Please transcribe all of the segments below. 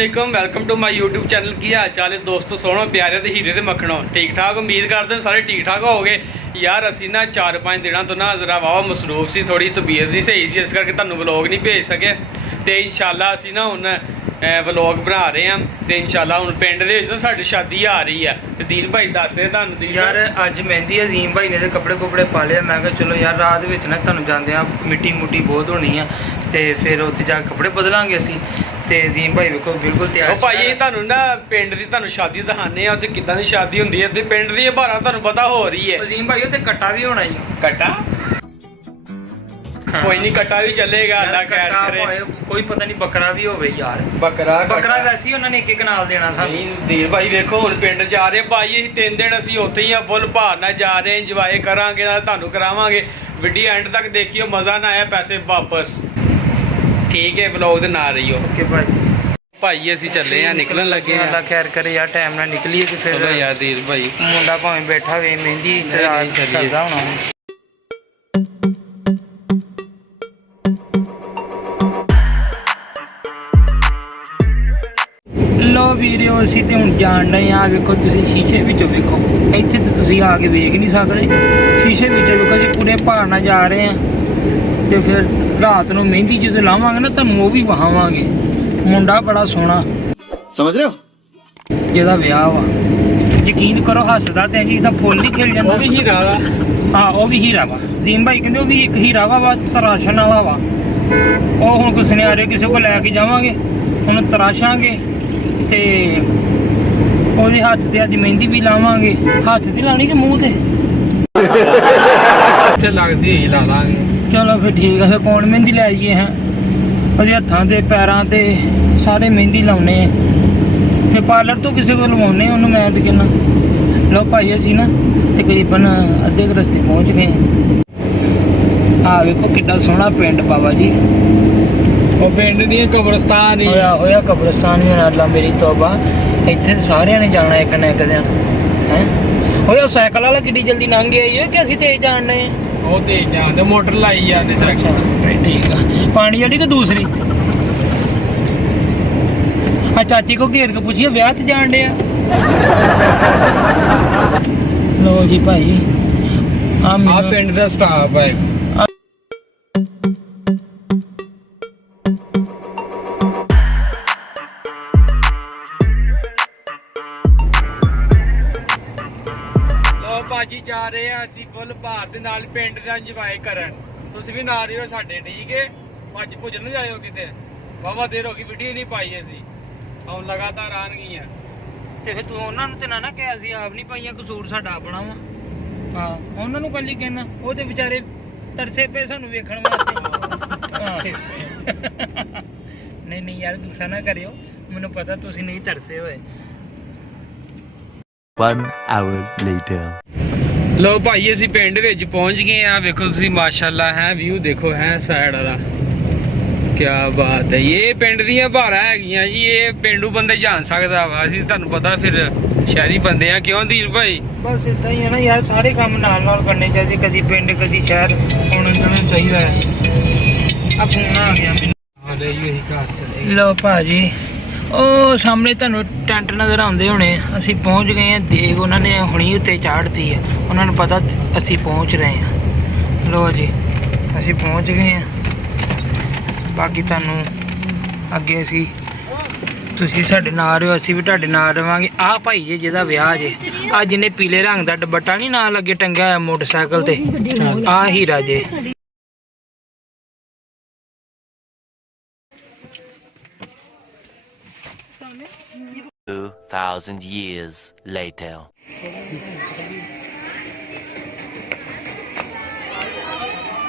अस्सलामुअलैकुम welcome to my YouTube channel. की हाल चाल है दोस्तों, सोनो प्यारे ते हीरे ते मक्खणों, ठीक ठाक उम्मीद करते हैं सारे ठीक ठाक हो गए। यार असी ना 4-5 दिनों तो ना जरा वावा मसरूफ सी, थोड़ी तबीयत नहीं सही सी, इस करके तुहानू व्लॉग नहीं भेज सके। तो इंशाल्लाह असी ना हुण व्लॉग बना रहे हैं तो इंशाल्लाह हुण पिंड दे विच ना साडी शादी आ रही है। तो दीन भाई दसदे तुहानू दीन यार अज मेहंदी अजीम भाई ने तो कपड़े कुपड़े पा लिया। मैं कहा चलो यार रात विच ना तुहानू जांदे आ मिट्टी मुट्टी बहुत होनी है तो फिर उत्थे जाके कपड़े बदलांगे असी। ते अजीम भाई वेखो बिल्कुल तैयार भाई तुहानू ना पिंड दी तुहानू शादी दिखाने आ, उत्थे किदां दी शादी हुंदी है ते पिंड दी बारा तुहानू पता हो रही है। अजीम भाई उत्थे कट्टा भी होना ही कट्टा कोई नहीं, कट्टा भी चलेगा, अल्लाह खैर करे। कोई पता नहीं बकरा भी होवे यार, बकरा वैसे ही उन्होंने एक नाल देना सानू। दीन भाई देखो हुण पिंड जा रहे भाई, असीं 3 दिन असीं उत्थे ही आ, फुल भार जा रहे, इंजॉय करांगे, नाल तुहानू करावांगे। वीडियो एंड तक देखियो, मजा ना आया पैसे वापस, ठीक है। ब्लॉग दे ना रहियो। ओके भाई असीं चले आ, निकलन लगे हैं। अल्लाह खैर करे यार, टाइम ना निकलिए ते फिर यार दीन भाई मुंडा भावें बैठा वे मेहंदी करदा होना। लो वीडियो असीं ते हुण जाण रहे आ। वेखो तुसीं शीशे विचों वेखो, इत्थे ते तुसीं आके वेख नहीं सकदे, शीशे विचों वेखो जी पूरे पहाड़ नाल जा रहे हैं। ते फिर रात नूं मेहंदी जदों लावांगे ना तुहानूं ओह भी वहावांगे। मुंडा बड़ा सोहना, समझ रहे हो, जिहदा विआह वा, यकीन करो हੱਸदा ते जी दा फुੱਲ नहीं खिल जांदा। ਉਹ ਵੀ ਹੀਰਾ ਵਾ। हाँ वह भी हीरा वा। अजीम भाई कहते भी एक हीरा वा तराशण वाला वा। वो हुण कोई सुनियारे किसी को लैके जावांगे, हुण तराशांगे ते ओहदे हत्थ ते अज मेहंदी भी लावांगे। हत्थ ते लानी कि मूँह ते ते लगदी ही ला लांगे। चलो फिर ठीक है, फिर कौन मेहंदी लै आइए हैं, ਉਹਦੇ ਹੱਥਾਂ ਤੇ ਪੈਰਾਂ ਤੇ ਸਾਰੇ ਮਹਿੰਦੀ ਲਾਉਣੇ ਆ। ਫਿਰ ਪਾਰਲਰ ਤੋਂ ਕਿਸੇ ਕੋਲ ਲਵਾਉਣੇ ਉਹਨੂੰ, ਮੈਂ ਤੇ ਕਹਿੰਦਾ ਲਓ ਭਾਈ ਅਸੀਂ ਨਾ ਤਕਰੀਬਨ ਅੱਧੇ ਕੁ ਰਸਤੇ ਪਹੁੰਚ ਗਏ। ਆ ਵੇਖੋ ਕਿੱਡਾ ਸੋਹਣਾ ਪਿੰਡ ਬਾਬਾ ਜੀ। ਉਹ ਪਿੰਡ ਦੀ ਕਬਰਸਤਾਨ ਹੀ ਹੋਇਆ ਕਬਰਸਤਾਨ ਵੀ। ਅੱਲਾ ਮੇਰੀ ਤੌਬਾ, ਇੱਥੇ ਸਾਰਿਆਂ ਨੇ ਜਾਣਾ ਇੱਕ ਨਾ ਇੱਕ ਦਿਨ ਹੈ। ਹੋਇਆ ਸਾਈਕਲ ਵਾਲਾ ਕਿੱਡੀ ਜਲਦੀ ਲੰਘ ਗਿਆ ਇਹ ਕਿ ਅਸੀਂ ਤੇਜ਼ ਜਾਣ ਡਏ ਆ। ਉਹ ਤੇਜ਼ ਜਾਂਦੇ, ਮੋਟਰ ਲਾਈ ਜਾਂਦੇ ਸਾਈਕਲ। ठीक है, पानी वाली कि दूसरी? चाची को घेर के पूछिए ब्याह ते जान डे। लो जी भाई आ पिंड दा स्टाफ है। लो भाजी जा रहे हैं ਅਸੀਂ ਫੁੱਲ ਭਾਰ ਦੇ ਨਾਲ ਪਿੰਡ ਦਾ ਇੰਜੋਏ ਕਰਨ। ਤੁਸੀਂ ਵੀ ਨਾਲ ਰਹੋ ਸਾਡੇ, ਠੀਕ ਹੈ। ਭੱਜ ਭੁੱਜ ਨਾ ਜਾਇਓ ਕਿਤੇ, ਵਾਵਾ ਦੇਰ ਹੋ ਗਈ ਵੀਡੀਓ ਨਹੀਂ ਪਾਈ ਅਸੀਂ, ਹੁਣ ਲਗਾਤਾਰ ਆਣਗੀਆਂ। ਤੇ ਫਿਰ ਤੂੰ ਉਹਨਾਂ ਨੂੰ ਤੇ ਨਾ ਕਿਹਾ ਸੀ ਆਪ ਨਹੀਂ ਪਾਈਆਂ, ਕਸੂਰ ਸਾਡਾ ਆਪਣਾ ਵਾ। ਹਾਂ ਉਹਨਾਂ ਨੂੰ ਕੱਲੀ ਕਹਿਣਾ, ਉਹ ਤੇ ਵਿਚਾਰੇ ਤਰਸੇ ਪਏ ਸਾਨੂੰ ਵੇਖਣ ਵਾਸਤੇ। ਨਹੀਂ ਯਾਰ ਗੁੱਸਾ ਨਾ ਕਰਿਓ, ਮੈਨੂੰ ਪਤਾ ਤੁਸੀਂ ਨਹੀਂ ਤਰਸੇ ਹੋਏ। 1 hour later ਲੋ ਭਾਈ ਅਸੀਂ ਪਿੰਡ ਵਿੱਚ ਪਹੁੰਚ ਗਏ ਆ। ਵੇਖੋ ਤੁਸੀਂ ਮਾਸ਼ਾਅੱਲਾ ਹੈ, ਵਿਊ ਦੇਖੋ ਹੈ ਸਾਈਡ ਵਾਲਾ, ਕੀ ਬਾਤ ਹੈ। ਇਹ ਪਿੰਡ ਦੀਆਂ ਭਾਰਾਂ ਹੈਗੀਆਂ ਜੀ, ਇਹ ਪਿੰਡੂ ਬੰਦੇ ਜਾਣ ਸਕਦਾ ਵਾ, ਅਸੀਂ ਤੁਹਾਨੂੰ ਪਤਾ ਫਿਰ ਸ਼ਹਿਰੀ ਬੰਦੇ ਆ। ਕਿਉਂ ਦੀਰ ਭਾਈ? ਬਸ ਇਦਾਂ ਹੀ ਹੈ ਨਾ ਯਾਰ, ਸਾਰੇ ਕੰਮ ਨਾਲ ਨਾਲ ਕਰਨੇ ਚਾਹੀਦੇ, ਕਦੀ ਪਿੰਡ ਕਦੀ ਸ਼ਹਿਰ ਹੋਣਾ ਚਾਹੀਦਾ ਹੈ। ਆ ਫੋਨ ਆ ਗਿਆ ਮੈਨੂੰ, ਹਾਲੇ ਜੀ ਅਸੀਂ ਘਰ ਚਲੇ। ਲੋ ਭਾਜੀ ਉਹ ਸਾਹਮਣੇ ਤੁਹਾਨੂੰ ਟੈਂਟ ਨਜ਼ਰ ਆਉਂਦੇ ਹੋਣੇ, ਅਸੀਂ ਪਹੁੰਚ ਗਏ ਹਾਂ। ਦੇਖ ਉਹਨਾਂ ਨੇ ਹੁਣੀ ਉੱਤੇ ਚਾੜਤੀ ਹੈ, ਉਹਨਾਂ ਨੂੰ ਪਤਾ ਅਸੀਂ ਪਹੁੰਚ ਰਹੇ ਹਾਂ। ਲੋ ਜੀ ਅਸੀਂ ਪਹੁੰਚ ਗਏ ਹਾਂ। ਬਾਕੀ ਤੁਹਾਨੂੰ ਅੱਗੇ ਅਸੀਂ, ਤੁਸੀਂ ਸਾਡੇ ਨਾਲ ਰਹੋ, ਅਸੀਂ ਵੀ ਤੁਹਾਡੇ ਨਾਲ ਰਵਾਂਗੇ। ਆਹ ਭਾਈ ਜੀ ਜਿਹਦਾ ਵਿਆਹ ਜੇ, ਆਹ ਜਿਹਨੇ ਪੀਲੇ ਰੰਗ ਦਾ ਦੁਪੱਟਾ ਨਹੀਂ ਨਾਲ ਲੱਗੇ ਟੰਗਿਆ ਹੋਇਆ ਮੋਟਰਸਾਈਕਲ ਤੇ, ਆਹ ਹੀਰਾ ਜੇ। 2000 years later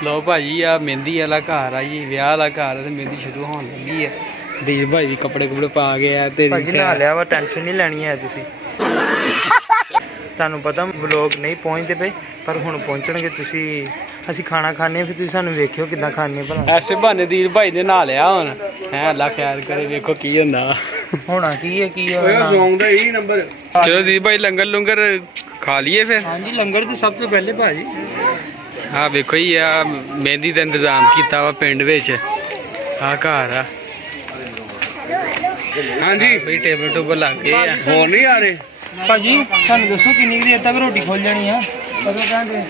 ਲੋ ਭਾਜੀ ਆ ਮਹਿੰਦੀ ਵਾਲਾ ਘਰ ਆ ਜੀ, ਵਿਆਹ ਵਾਲਾ ਘਰ ਆ ਤੇ ਮਹਿੰਦੀ ਸ਼ੁਰੂ ਹੋਣ ਲੱਗੀ ਹੈ। ਦੀਪ ਭਾਈ ਵੀ ਕੱਪੜੇ ਕੁਪੜੇ ਪਾ ਗਏ ਆ ਤੇ ਭਾਜੀ ਨਹਾ ਲਿਆ ਵਾ, ਟੈਨਸ਼ਨ ਨਹੀਂ ਲੈਣੀ ਹੈ ਤੁਸੀਂ। ਤੁਹਾਨੂੰ ਪਤਾ ਵਲੋਗ ਨਹੀਂ ਪਹੁੰਚਦੇ ਪਏ, ਪਰ ਹੁਣ ਪਹੁੰਚਣਗੇ। ਤੁਸੀਂ ਅਸੀਂ ਖਾਣਾ ਖਾਣੇ, ਫਿਰ ਤੁਸੀਂ ਸਾਨੂੰ ਵੇਖਿਓ ਕਿੱਦਾਂ ਖਾਣੇ ਭਲਾ। ਐਸੇ ਬਹਾਨੇ ਦੀਪ ਭਾਈ ਨੇ ਨਹਾ ਲਿਆ ਹੁਣ ਹੈ, ਅੱਲਾ ਖੈਰ ਕਰੇ। ਵੇਖੋ ਕੀ ਹੁੰਦਾ ਹੋਣਾ ਕੀ ਹੈ ਚਲੋ ਦੀਪ ਭਾਈ ਲੰਗਰ ਲੁੰਗਰ ਖਾ ਲਈਏ ਫਿਰ। ਹਾਂਜੀ ਲੰਗਰ ਤੇ ਸਭ ਤੋਂ ਪਹਿਲੇ ਭਾਜੀ ਆ ਵੇਖੋ ਜੀ ਆ ਮਹਿੰਦੀ ਦਾ ਇੰਤਜ਼ਾਮ ਕੀਤਾ ਵਾ ਪਿੰਡ ਵਿੱਚ। ਆ ਘਰ ਆ ਹਾਂਜੀ ਬਈ ਟੇਬਲ ਟੂਬਲ ਲੱਗ ਗਏ ਆ। ਹੋਰ ਨਹੀਂ ਆ ਰਹੇ ਭਾਜੀ ਸਾਨੂੰ ਦੱਸੋ ਕਿੰਨੀ ਕੁ ਦੇਰ ਤੱਕ ਰੋਟੀ ਖੁੱਲ ਜਾਣੀ ਆ ਕਦੋਂ ਕਹਿੰਦੇ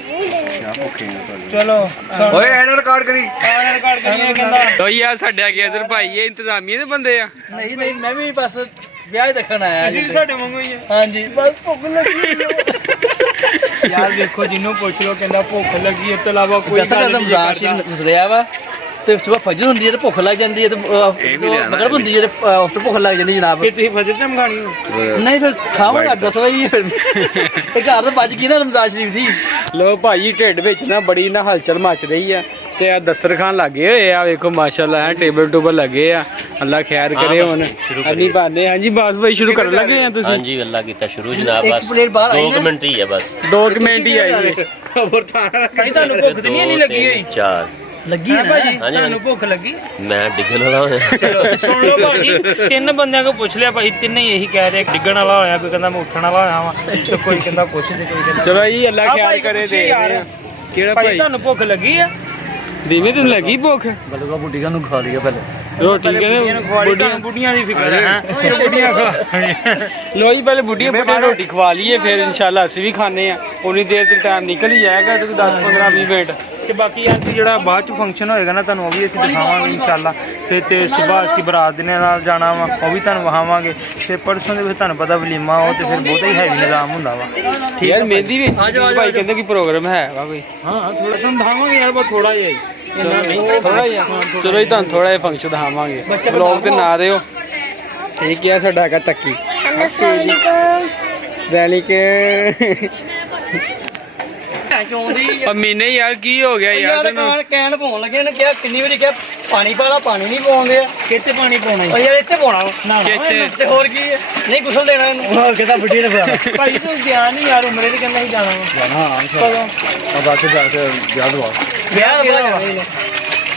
ਕਿਆ ਭੁੱਖੇ ਆ ਤੁਹਾਨੂੰ ਚਲੋ ਓਏ ਐਡ ਰਿਕਾਰਡ ਕਰੀ ਆਨਰ ਕਾਰਡ ਕਰੀਏ ਕਹਿੰਦਾ ਤੋਈ ਆ ਸਾਡੇ ਅੱਗੇ ਅਜ਼ਰ ਭਾਈ ਇਹ ਇੰਤਜ਼ਾਮੀਏ ਦੇ ਬੰਦੇ ਆ। ਨਹੀਂ ਨਹੀਂ ਮੈਂ ਵੀ ਬਸ ਵਿਆਹ ਹੀ ਦੇਖਣ ਆਇਆ ਜੀ ਸਾਡੇ ਵਾਂਗੂ ਹੀ ਹੈ ਹਾਂਜੀ ਬਸ ਭੁੱਖ ਲੱਗੀ ਯਾਰ ਦੇਖੋ ਜਿੰਨੂੰ ਪੁੱਛ ਲੋ ਕਹਿੰਦਾ ਭੁੱਖ ਲੱਗੀ ਇਸ ਤੋਂ ਇਲਾਵਾ ਕੋਈ ਗੱਲ ਨਹੀਂ ਕਰਦਾ ਰਿਹਾ ਵਾ ਤੇ ਸਵੇਰ ਫਜਰ ਹੁੰਦੀ ਹੈ ਤੇ ਭੁੱਖ ਲੱਗ ਜਾਂਦੀ ਹੈ ਤੇ ਮਗਰਬ ਹੁੰਦੀ ਹੈ ਤੇ ਉਸ ਤੋਂ ਭੁੱਖ ਲੱਗ ਜਾਂਦੀ ਜਨਾਬ ਕਿ ਤੁਸੀਂ ਫਜਰ ਟਾਈਮ ਖਾਣੀ ਹੋ ਨਹੀਂ ਫਿਰ ਖਾਵਾਂਗੇ 10 ਵਜੇ ਫਿਰ ਤੇ ਘਰ ਤਾਂ ਬਚ ਗਈ ਨਾ ਰਮਜ਼ਾਨ ਸ਼ਰੀਫ ਦੀ ਲੋ ਭਾਈ ਢਿੱਡ ਵਿੱਚ ਨਾ ਬੜੀ ਨਾ ਹਲਚਲ ਮਚ ਰਹੀ ਆ ਤੇ ਆ ਦਸਤਰਖਾਨ ਲੱਗੇ ਹੋਏ ਆ ਵੇਖੋ ਮਾਸ਼ਾਅੱਲਾ ਐ ਟੇਬਲ ਟੂਬਲ ਲੱਗੇ ਆ ਅੱਲਾ ਖੈਰ ਕਰੇ ਹੁਣ ਅੰਨੀ ਬਾਨੇ ਹਾਂਜੀ ਬਾਸ ਭਾਈ ਸ਼ੁਰੂ ਕਰਨ ਲੱਗੇ ਆ ਤੁਸੀਂ ਹਾਂਜੀ ਅੱਲਾ ਕੀਤਾ ਸ਼ੁਰੂ ਜਨਾਬ ਇੱਕ ਬਸ ਪਲੇਟ ਬਾਹਰ ਆਈ 2 ਮਿੰਟ ਹੀ ਹੈ ਬਸ 2 ਮਿੰਟ ਹੀ ਆਈ ਹੈ। ਭਾਈ ਤੁਹਾਨੂੰ ਭੁੱਖ ਤੇ ਨਹੀਂ ਲੱਗੀ ਹੋਈ 4 ਲੱਗੀ ਹੈ ਭਾਜੀ ਹਾਂਜੀ। ਤੁਹਾਨੂੰ ਭੁੱਖ ਲੱਗੀ ਮੈਂ ਡਿੱਗਣ ਵਾਲਾ ਹੋਇਆ ਸੁਣ ਲਓ ਭਾਜੀ 3 ਬੰਦਿਆਂ ਕੋ ਪੁੱਛ ਲਿਆ ਭਾਈ ਤਿੰਨੇ ਇਹੀ ਕਹਿ ਰਹੇ ਡਿੱਗਣ ਵਾਲਾ ਹੋਇਆ ਕੋਈ ਕਹਿੰਦਾ ਮੈਂ ਉੱਠਣ ਵਾਲਾ ਹੋਇਆ ਵਾ ਤੇ ਕੋਈ ਕਹਿੰਦਾ ਕੁਛ ਤੇ ਕੋਈ ਕਹਿੰਦਾ ਚਲੋ ਜੀ ਅੱਲਾ ਆ ਖੈਰ ਭਾਈ ਕਰੇ ਪੁੱਛੀ ਦੇ ਯਾਰ। ਕਿਹੜਾ ਭਾਈ ਭਾਈ ਤੁਹਾਨੂੰ ਭੁੱਖ ਲੱਗੀ ਆ ਦੀਵੇਂ ਤੈਨੂੰ ਲੱਗੀ ਭੁੱਖ ਬਲੂਗਾ ਬੁੱਢੀਆਂ ਨੂੰ ਖਾ ਲਿਆ ਪਹਿਲੇ ਰੋਟੀ ਬੁੱਢੀਆਂ ਨੂੰ ਖਵਾ ਲਈ ਤੁਹਾਨੂੰ ਬੁੱਢੀਆਂ ਦੀ ਫਿਕਰ ਹੈ ਬੁੱਢੀਆਂ ਖਵਾ ਲੋ ਜੀ ਪਹਿਲੇ ਬੁੱਢੀਆਂ ਰੋਟੀ ਖਵਾ ਲਈਏ ਫਿਰ ਇਨਸ਼ਾਅੱਲਾ ਅਸੀਂ ਵੀ ਖਾਣੇ ਆ ਉਨੀ ਦੇਰ ਤੇ ਟਾਈਮ ਨਿਕਲ ਹੀ ਜਾਏਗਾ ਤੇ 10 15 20 ਮਿੰਟ ਤੇ ਬਾਕੀ ਅੱਜ ਜਿਹੜਾ ਬਾਅਦ ਚ ਫੰਕਸ਼ਨ ਹੋਏਗਾ ਨਾ ਤੁਹਾਨੂੰ ਉਹ ਵੀ ਅਸੀਂ ਦਿਖਾਵਾਂਗੇ ਇਨਸ਼ਾਅੱਲਾ ਤੇ ਸਵੇਰ ਅਸੀਂ ਬਰਾਤ ਦੇ ਨਾਲ ਜਾਣਾ ਵਾ ਉਹ ਵੀ ਤੁਹਾਨੂੰ ਵਿਖਾਵਾਂਗੇ ਤੇ ਪਰਸੋਂ ਦੇ ਵਿੱਚ ਤੁਹਾਨੂੰ ਪਤਾ ਵਲੀਮਾ ਉਹ ਤੇ ਫਿਰ ਬਹੁਤਾ ਹੀ ਹੈਵੀ ਨਿਜ਼ਾਮ ਹੁੰਦਾ ਵਾ ਯਾਰ ਮਹਿੰਦੀ ਵਿੱਚ ਭਾਈ ਕਹਿੰਦੇ ਕਿ ਪ੍ਰੋਗਰਾਮ ਹੈ ਵਾ ਕੋਈ ਹਾਂ ਥੋੜਾ ਤੁਹਾਨੂੰ ਦਿਖਾਵਾਂਗੇ ਯਾਰ ਬਸ ਥੋੜਾ ਜਿਹਾ ਥੋੜਾ ਜਿਹਾ ਚਲੋ ਜੀ ਤੁਹਾਨੂੰ ਥੋੜਾ ਜਿਹਾ ਫੰਕਸ਼ਨ ਦਿਖਾਵਾਂਗੇ ਵਲੌਗ ਦੇ ਨਾ ਦਿਓ ਠੀਕ ਹੈ ਸਾਡਾ ਹੈਗਾ ਤੱਕੀ ਵੈਲਿਕ ਮਹੀਨੇ ਯਾਰ ਕੀ ਹੋ ਗਿਆ ਯਾਰ ਤੈਨੂੰ ਕਹਿਣ ਪਾਉਣ ਲੱਗੇ ਨੇ ਕਿਹਾ ਕਿੰਨੀ ਵਾਰੀ ਕਿਹਾ ਪਾਣੀ ਪਾ ਲਾ ਪਾਣੀ ਨਹੀਂ ਪਾਉਂਦੇ ਆ ਕਿੱਥੇ ਪਾਣੀ ਪਾਉਣਾ ਓ ਯਾਰ ਇੱਥੇ ਪਾਉਣਾ ਨਾ ਕਿੱਥੇ? ਤੇ ਹੋਰ ਕੀ ਹੈ ਨਹੀਂ ਗੁਸਲ ਦੇਣਾ ਇਹਨੂੰ ਹੋਰ ਕਿਤਾ ਬੁੱਢੀ ਨੇ ਪਿਆ ਭਾਈ ਤੂੰ ਗਿਆ ਨਹੀਂ ਯਾਰ ਉਮਰੇ ਤੇ ਕਹਿੰਦਾ ਸੀ ਜਾਣਾ ਵਾ ਕਦੋਂ ਬਾਕੀ ਜਾ ਕੇ ਯਾਦ ਵਾ ਵਿਆਹ ਦਾ ਬਾਅਦ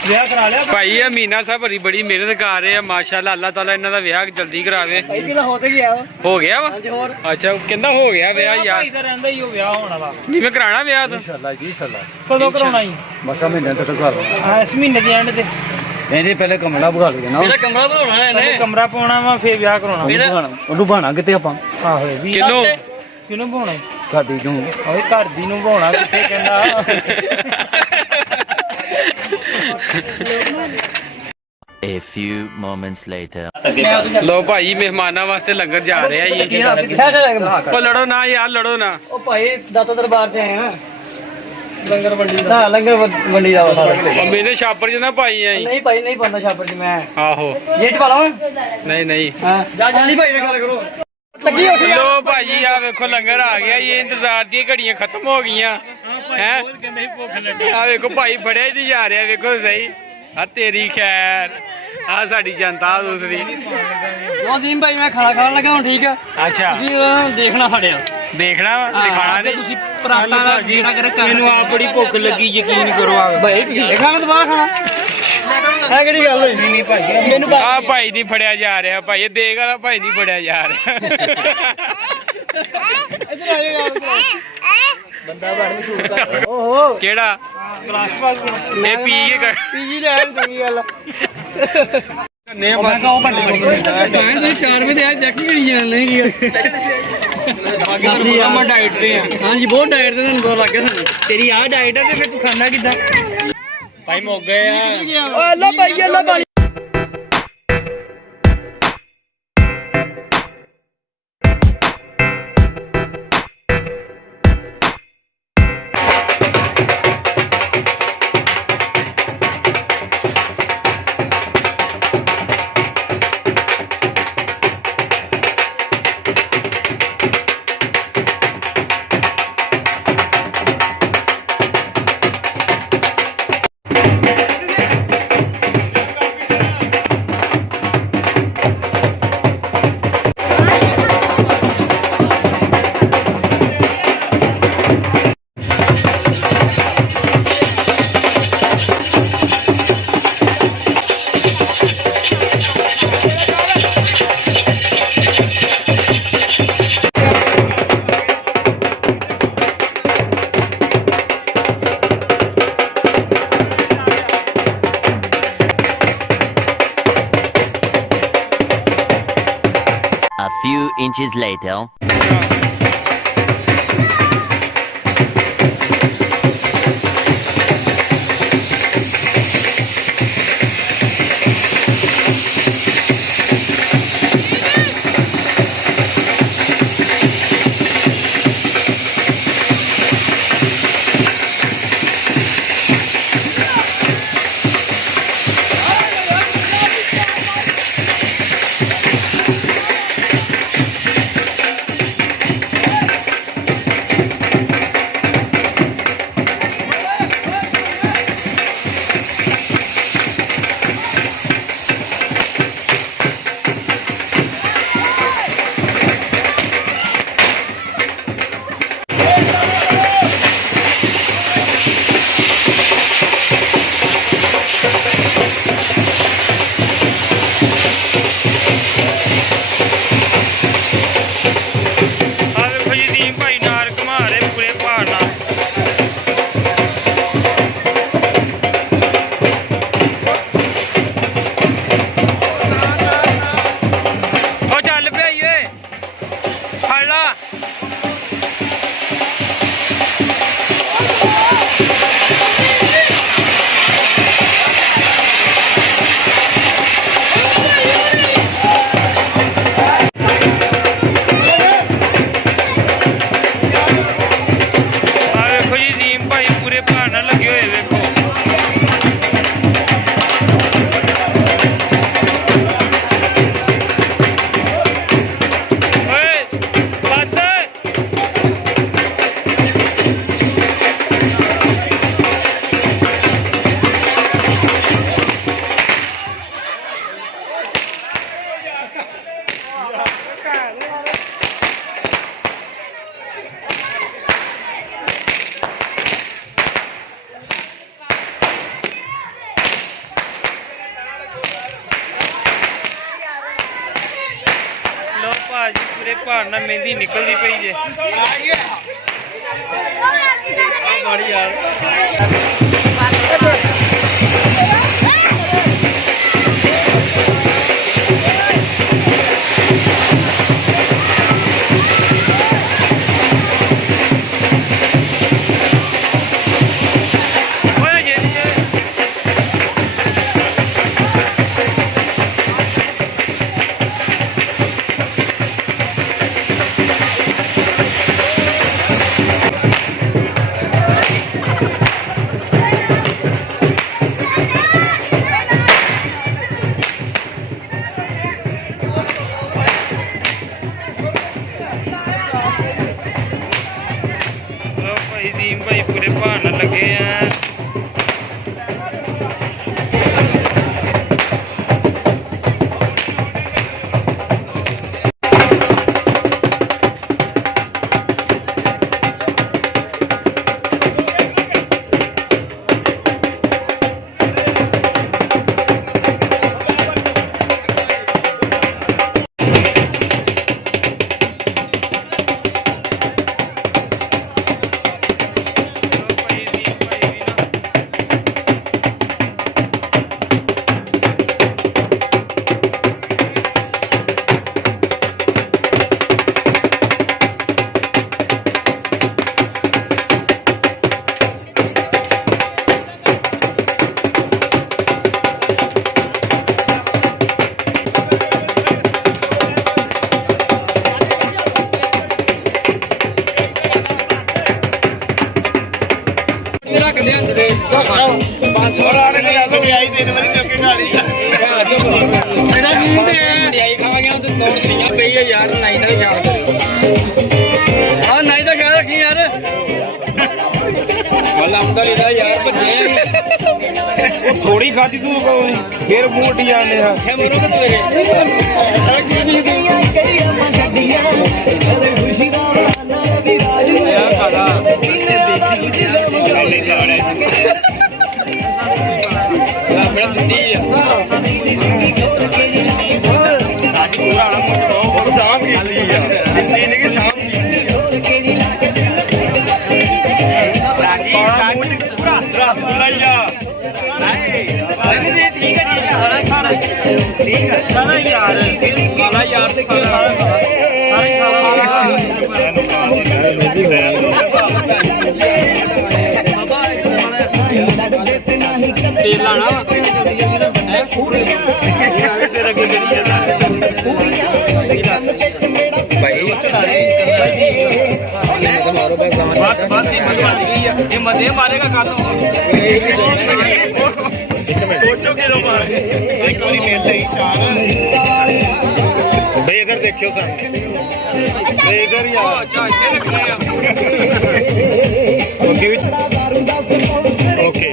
ਵਿਆਹ ਕਰਾ ਲਿਆ ਭਾਈ ਇਹ ਮੀਨਾ ਸਾਹਿਬ ਹਰੀ ਬੜੀ ਮਿਹਨਤ ਕਰ ਰਹੇ ਆ ਮਾਸ਼ਾਅੱਲਾ ਅੱਲਾਹ ਤਾਲਾ ਇਹਨਾਂ ਦਾ ਵਿਆਹ ਜਲਦੀ ਕਰਾਵੇ ਭਾਈ ਕਿਹਦਾ ਹੋ ਤੇ ਗਿਆ ਹੋ ਗਿਆ ਵਾ ਹਾਂਜੀ ਹੋਰ ਅੱਛਾ ਕਹਿੰਦਾ ਹੋ ਗਿਆ ਵਿਆਹ ਯਾਰ ਭਾਈ ਦਾ ਰਹਿੰਦਾ ਹੀ ਉਹ ਵਿਆਹ ਹੋਣ ਵਾਲਾ ਜਿਵੇਂ ਕਰਾਣਾ ਵਿਆਹ ਤਾਂ ਇਨਸ਼ਾਅੱਲਾ ਜੀ ਇਨਸ਼ਾਅੱਲਾ ਕਦੋਂ ਕਰਾਉਣਾ ਸੀ ਮਸਾ ਮਹੀਨੇ ਤੱਕ ਘਰ ਹਾਂ ਇਸ ਮਹੀਨੇ ਦੇ ਐਂਡ ਤੇ ਇਹਦੇ ਪਹਿਲੇ ਕਮਰਾ ਬੁਗਾ ਲਈਏ ਨਾ ਇਹਦਾ ਕਮਰਾ ਬਣਾਉਣਾ ਹੈ ਪਹਿਲੇ ਕਮਰਾ ਪਾਉਣਾ ਵਾ ਫੇਰ ਵਿਆਹ ਕਰਾਉਣਾ ਉਹਨੂੰ ਬਹਾਣਾ ਕਿਤੇ ਆਪਾਂ ਆਹੋ ਇਹ ਵੀ ਕਿਲੋ ਕਿਹਨੂੰ ਪਾਉਣਾ ਘਾਟੀ ਨੂੰ ਓਏ ਘਰ ਦੀ ਨੂੰ ਪਾਉਣਾ ਕਿੱਥੇ ਕਹਿੰਦਾ A few moments later. ਲੋ ਭਾਈ ਮਹਿਮਾਨਾਂ ਵਾਸਤੇ ਲੰਗਰ ਜਾ ਰਿਹਾ ਜੀ ਉਹ ਲੜੋ ਨਾ ਯਾਰ ਲੜੋ ਨਾ ਉਹ ਭਾਈ ਦਾਤਾ ਦਰਬਾਰ ਤੇ ਆਏ ਆ ਲੰਗਰ ਵੰਡੀ ਦਾ ਹਾਂ ਲੰਗਰ ਵੰਡੀ ਦਾ ਵਾ ਉਹ ਮੈਨੇ ਛਾਪਰ ਚ ਨਾ ਪਾਈ ਆਈ ਨਹੀਂ ਭਾਈ ਨਹੀਂ ਪਾਉਂਦਾ ਛਾਪਰ ਚ ਮੈਂ ਆਹੋ ਜੇ ਚ ਪਾ ਲਵਾਂ ਨਹੀਂ ਨਹੀਂ ਹਾਂ ਜਾ ਜਲਦੀ ਭਾਈ ਨਾਲ ਗੱਲ ਕਰੋ ਲੱਗੀ ਉੱਠ ਲੋ ਭਾਜੀ ਆ ਵੇਖੋ ਲੰਗਰ ਆ ਗਿਆ ਇਹ ਇੰਤਜ਼ਾਰ ਦੀਆਂ ਘੜੀਆਂ ਖਤਮ ਹੋ ਗਈਆਂ ਹੈ ਆ ਵੇਖੋ ਭਾਈ ਬੜਿਆ ਹੀ ਨਹੀਂ ਜਾ ਰਿਹਾ ਵੇਖੋ ਸਹੀ ਆ ਤੇਰੀ ਖੈਰ ਆ ਸਾਡੀ ਜਨਤਾ ਦੂਸਰੀ ਨੌਦੀਨ ਭਾਈ ਮੈਂ ਖਾਣਾ ਖਾਣ ਲੱਗਾ ਹੁਣ ਠੀਕ ਆ ਅੱਛਾ ਤੁਸੀਂ ਦੇਖਣਾ ਸਾਡੇ ਦੇਖਣਾ ਵਾ ਦਿਖਾਣਾ ਨਹੀਂ ਤੁਸੀਂ ਪਰਾਠਾ ਜਿਹੜਾ ਕਰ ਮੈਨੂੰ ਆਪ ਬੜੀ ਭੁੱਖ ਲੱਗੀ ਯਕੀਨ ਕਰੋ ਆ ਭਾਈ ਤੁਸੀਂ ਇਹ ਖਾਣਾ ਦੁਬਾਰਾ ਖਾਣਾ ਇਹ ਕਿਹੜੀ ਗੱਲ ਹੋਈ ਨਹੀਂ ਭਾਈ ਮੈਨੂੰ ਆ ਭਾਈ ਨਹੀਂ ਫੜਿਆ ਜਾ ਰਿਹਾ ਭਾਈ ਇਹ ਦੇਖ ਵਾਲਾ ਭਾਈ ਨਹੀਂ ਫੜਿਆ ਜਾ ਰਿਹਾ ਇੱਧਰ ਆ ਯਾਰ ਬੰਦਾ ਬੜਾ ਮਸ਼ਹੂਰ ਕਰ ਓਹੋ ਕਿਹੜਾ ਗਲਾਸ ਪਾਸ ਇਹ ਪੀ ਕੇ ਕਰ ਪੀਜੀ ਲੈ ਚੰਗੀ ਗੱਲ ਨੇ ਬਸ ਉਹ ਬੰਦੇ ਟਾਈਮ ਤੁਸੀਂ 4 ਵਜੇ ਆ ਚੈੱਕ ਹੀ ਨਹੀਂ ਜਾਂਦੇ ਕੀ ਬਾਕੀ ਆਪਾਂ ਡਾਈਟ ਤੇ ਆ ਹਾਂਜੀ ਬਹੁਤ ਡਾਇਟ ਤੇ ਤੁਹਾਨੂੰ ਪਤਾ ਲੱਗ ਗਿਆ ਸਾਨੂੰ ਤੇਰੀ ਆਹ ਡਾਈਟ ਹੈ ਤੇ ਫਿਰ ਤੂੰ ਖਾਣਾ ਕਿੱਦਾਂ ਭਾਈ ਮੁੱਕ ਗਏ ਆ ਓ ਅੱਲਾ ਭਾਈ ਅੱਲਾ ਭਾਈ inches later. ਭਾਜੀ ਪੂਰੇ ਭਾਰ ਨਾਲ ਮਹਿੰਦੀ ਨਿਕਲਦੀ ਪਈ ਜੇ ਬੜੀ ਯਾਰ ਭਾਈ ਪੂਰੇ ਭਾਰ ਨਾਲ ਲੱਗੇ ਆ थोड़ी खाती तू फिर मुंह उठी जाने यार ਤੇਲ ਲਾਣਾ ਬਸ ਬਸ ਹਿੰਮਤ ਵੱਜ ਗਈ ਆ ਇਹ ਮਦੇ ਮਾਰੇਗਾ ਕੱਲ ਸੋਚੋ ਕਿ ਰੋ ਮਾਰ ਇੱਕ ਵਾਰੀ ਮੇਲ ਲਈ ਚਾਰ ਬਈ ਇਧਰ ਦੇਖਿਓ ਸਾਹਮਣੇ ਬਈ ਇਧਰ ਯਾਰ ਅੱਛਾ ਇੱਥੇ ਰੱਖਣੇ ਆ ਓਕੇ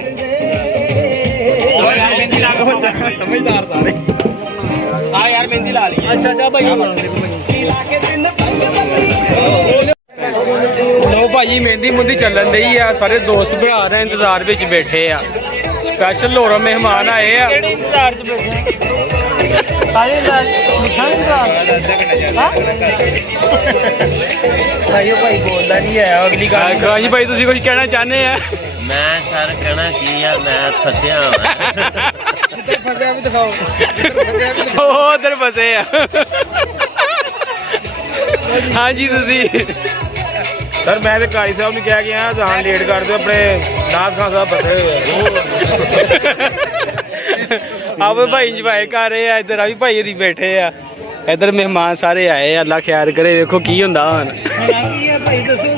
ਯਾਰ ਮਹਿੰਦੀ ਲਾ ਕੇ ਬੱਚਾ ਸਮਝਦਾਰ ਸਾਰੇ ਆ ਯਾਰ ਮਹਿੰਦੀ ਲਾ ਲਈ ਅੱਛਾ ਅੱਛਾ ਭਾਈ ਲੋ ਭਾਜੀ ਮਹਿੰਦੀ ਮੁੰਦੀ ਚੱਲਣ ਡਈ ਆ ਸਾਰੇ ਦੋਸਤ ਭਰਾ ਦੇ ਇੰਤਜ਼ਾਰ ਵਿੱਚ ਬੈਠੇ ਆ ਸਪੈਸ਼ਲ ਲੋਰੋ ਮਹਿਮਾਨ ਆਏ ਆ ਕਿਹੜੇ ਇੰਤਜ਼ਾਰ 'ਚ ਬੈਠੇ ਸਾਰੇ ਮਿੱਠਾ ਭਾਈ ਭਾਈ ਬੋਲਦਾ ਨਹੀਂ ਆਇਆ ਅਗਲੀ ਗੱਲ ਕਾਜੀ ਭਾਈ ਤੁਸੀਂ ਕੁਝ ਕਹਿਣਾ ਚਾਹੁੰਦੇ ਆ ਮੈਂ ਸਰ ਕਹਿਣਾ ਕੀ ਆ ਮੈਂ ਫਸਿਆ ਹਾਂ ਜਿੱਧਰ ਫਸਿਆ ਵੀ ਦਿਖਾਓ ਜਿੱਧਰ ਫਸਿਆ ਵੀ ਉਹ ਉਧਰ ਫਸੇ ਆ ਹਾਂਜੀ ਤੁਸੀਂ ਸਰ ਮੈਂ ਤੇ ਕਾਈ ਸਾਹਿਬ ਨੂੰ ਕਹਿ ਗਿਆ ਜਹਾਨ ਲੇਟ ਕਰ ਦਿਓ ਆਪਣੇ ਨਾਥ ਖਾਨ ਸਾਹਿਬ ਬੈਠੇ ਹੋਏ ਆਵੇ ਭਾਈ ਇੰਜੋਏ ਕਰ ਰਹੇ ਆ ਇੱਧਰ ਆ ਵੀ ਭਾਈ ਹੋਰੀ ਬੈਠੇ ਆ ਇੱਧਰ ਮਹਿਮਾਨ ਸਾਰੇ ਆਏ ਆ ਅੱਲਾ ਖੈਰ ਕਰੇ ਵੇਖੋ ਕੀ ਹੁੰਦਾ ਹੁਣ ਕੀ ਹੈ ਭਾਈ ਦੱਸੋ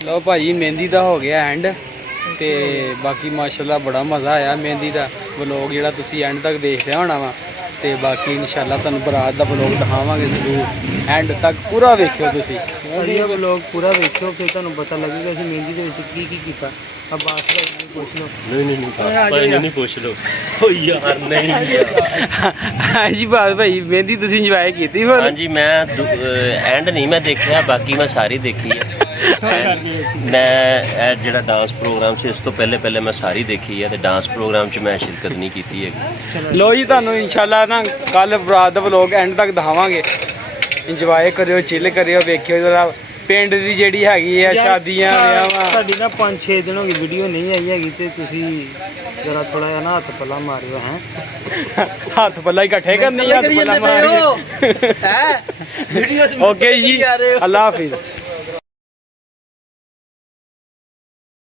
ਲੋ ਭਾਜੀ ਮਹਿੰਦੀ ਦਾ ਹੋ ਗਿਆ ਐਂਡ ਤੇ ਬਾਕੀ ਮਾਸ਼ਾਅੱਲਾ ਬੜਾ ਮਜ਼ਾ ਆਇਆ ਮਹਿੰਦੀ ਦਾ ਵਲੋਗ ਜਿਹੜਾ ਤੁਸੀਂ ਐਂਡ ਤੱਕ ਦੇਖਦੇ ਹੋਣਾ ਵਾ ਤੇ ਬਾਕੀ ਇਨਸ਼ਾਅੱਲਾ ਤੁਹਾਨੂੰ ਬਰਾਤ ਦਾ ਵਲੋਗ ਦਿਖਾਵਾਂਗੇ ਜ਼ਰੂਰ ਐਂਡ ਤੱਕ ਪੂਰਾ ਵੇਖਿਓ ਤੁਸੀਂ ਇਹ ਵਲੋਗ ਪੂਰਾ ਵੇਖਿਓ ਫਿਰ ਤੁਹਾਨੂੰ ਪਤਾ ਲੱਗੇਗਾ ਅਸੀਂ ਮਹਿੰਦੀ ਦੇ ਵਿੱਚ ਕੀ ਕੀ ਕੀਤਾ ਅਬਾਸ ਭਾਈ ਨੂੰ ਪੁੱਛ ਲਓ ਨਹੀਂ ਭਾਈ ਨਹੀਂ ਪੁੱਛ ਲਓ ਓ ਯਾਰ ਨਹੀਂ ਹਾਂਜੀ ਬਾਤ ਭਾਈ ਮਹਿੰਦੀ ਤੁਸੀਂ ਇੰਜੋਏ ਕੀਤੀ ਫਿਰ ਹਾਂਜੀ ਮੈਂ ਐਂਡ ਨਹੀਂ ਮੈਂ ਦੇਖਿਆ ਬਾਕੀ ਮੈਂ ਸਾਰੀ ਦੇਖੀ ਹੈ ਮੈਂ ਇਹ ਜਿਹੜਾ ਡਾਂਸ ਪ੍ਰੋਗਰਾਮ ਸੀ ਇਸ ਤੋਂ ਪਹਿਲੇ ਮੈਂ ਸਾਰੀ ਦੇਖੀ ਹੈ ਤੇ ਡਾਂਸ ਪ੍ਰੋਗਰਾਮ 'ਚ ਮੈਂ ਸ਼ਿਰਕਤ ਨਹੀਂ ਕੀਤੀ ਹੈਗੀ ਲੋ ਜੀ ਤੁਹਾਨੂੰ ਇਨਸ਼ਾਅੱਲਾ ਨਾ ਕੱਲ ਬਰਾਤ ਦਾ ਵਲੋਗ ਐਂਡ ਤੱਕ ਦਿਖਾਵਾਂਗੇ ਇੰਜੋਏ ਕਰਿਓ ਚਿੱਲ ਕਰਿਓ ਵੇਖਿਓ ਜਰਾ ਪਿੰਡ ਦੀ ਜਿਹੜੀ ਹੈਗੀ ਆ ਸ਼ਾਦੀਆਂ ਵਿਆਹਾਂ ਸਾਡੀ ਨਾ 5-6 ਦਿਨ ਹੋ ਗਏ ਵੀਡੀਓ ਨਹੀਂ ਆਈ ਹੈਗੀ ਤੇ ਤੁਸੀਂ ਜਰਾ ਥੋੜਾ ਜਿਹਾ ਨਾ ਹੱਥ ਪੱਲਾ ਮਾਰਿਓ ਹੈ ਹੱਥ ਪੱਲਾ ਇਕੱਠੇ ਕਰਨੇ ਹੱਥ ਪੱਲਾ ਮਾਰੀਏ ਹੈ ਵੀਡੀਓ ਓਕੇ ਜੀ ਅੱਲਾ ਹਾਫਿਜ਼